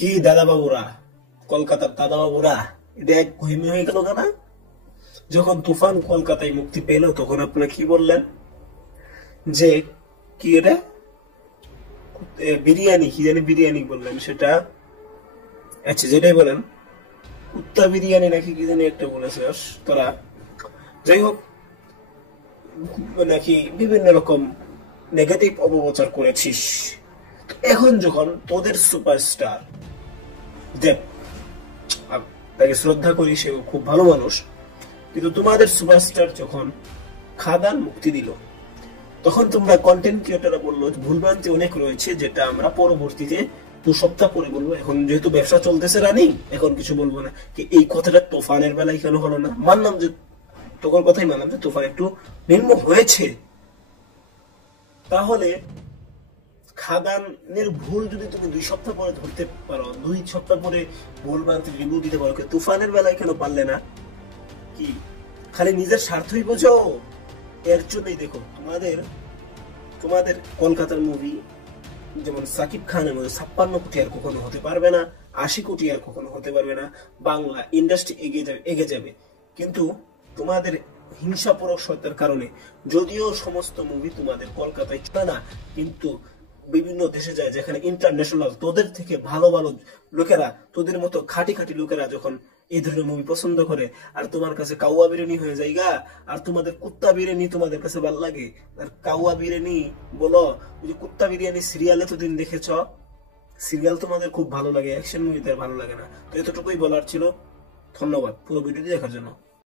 কি দাদা বাবুরা, কলকাতার দাদা বাবুরা, এটা এক ঘুমি হয়ে গেল না? যখন তুফান কলকাতায় মুক্তি পেল তখন আপনারা কি বললেন যে কি এটা বিরিয়ানি, কি জানি বিরিয়ানি বললেন, সেটা আচ্ছা যেটাই বলেন কুত্তা বিরিয়ানি নাকি কি জানি একটা বলেছে তোরা। যাই হোক, নাকি বিভিন্ন রকম নেগেটিভ অপপ্রচার করেছিস। এখন যখন তোদের সুপারস্টার দেব, তাকে শ্রদ্ধা করি, সে খুব ভালো মানুষ, কিন্তু তোমাদের সুপারস্টার যখন খাদান মুক্তি দিল তখন তোমরা কন্টেন্ট ক্রিয়েটররা বললো ভুলভ্রান্তি অনেক রয়েছে, যেটা আমরা পরবর্তীতে 2 সপ্তাহ পরে বলবো। এখন যেহেতু ব্যবসা চলতেছে রানিং, এখন কিছু বলবো না। কি এই কথাটা তুফানের বেলায় কেন হলো না? মানলাম যে তোর কথাই মানলাম যে তুফান একটু নিম্ন হয়েছে, তাহলে খাদানের ভুল যদি তুমি 2 সপ্তাহ পরে ধরতে পারো, 2 সপ্তাহ পরে ভুল ভ্রান্তি রিভিউ দিতে পারো, তুফানের বেলায় কেন পারলে না? কি খালি নিজের স্বার্থই বোঝো? এর জন্যই দেখো তোমাদের তোমাদের কলকাতার মুভি, যেমন সাকিব খানের মধ্যে 56 কোটি আর কখনো হতে পারবে না, 80 কোটি আর কখনো হতে পারবে না। বাংলা ইন্ডাস্ট্রি এগিয়ে যাবে, কিন্তু তোমাদের হিংসা পরকতার কারণে, যদিও সমস্ত মুভি তোমাদের কলকাতায় চলে না, কিন্তু বিভিন্ন দেশে যায় যেখানে ইন্টারন্যাশনাল, তোদের থেকে ভালো ভালো লোকেরা, তোদের মতো খাঁটি খাঁটি লোকেরা যখন এই ধরনের মুভি পছন্দ করে, আর তোমার কাছে কাউয়া বিরিয়ানি হয়ে যায় গা, আর তোমাদের কুত্তা বিরিয়ানি তোমাদের কাছে ভালো লাগে, আর কাউয়া বিরিয়ানি বলো। ওই যে কুত্তা বিরিয়ানি সিরিয়ালে তো দিন দেখেছ, সিরিয়াল তোমাদের খুব ভালো লাগে, অ্যাকশন মুভিতে ভালো লাগে না। তো এতটুকুই বলার ছিল। ধন্যবাদ পুরো ভিডিওটি দেখার জন্য।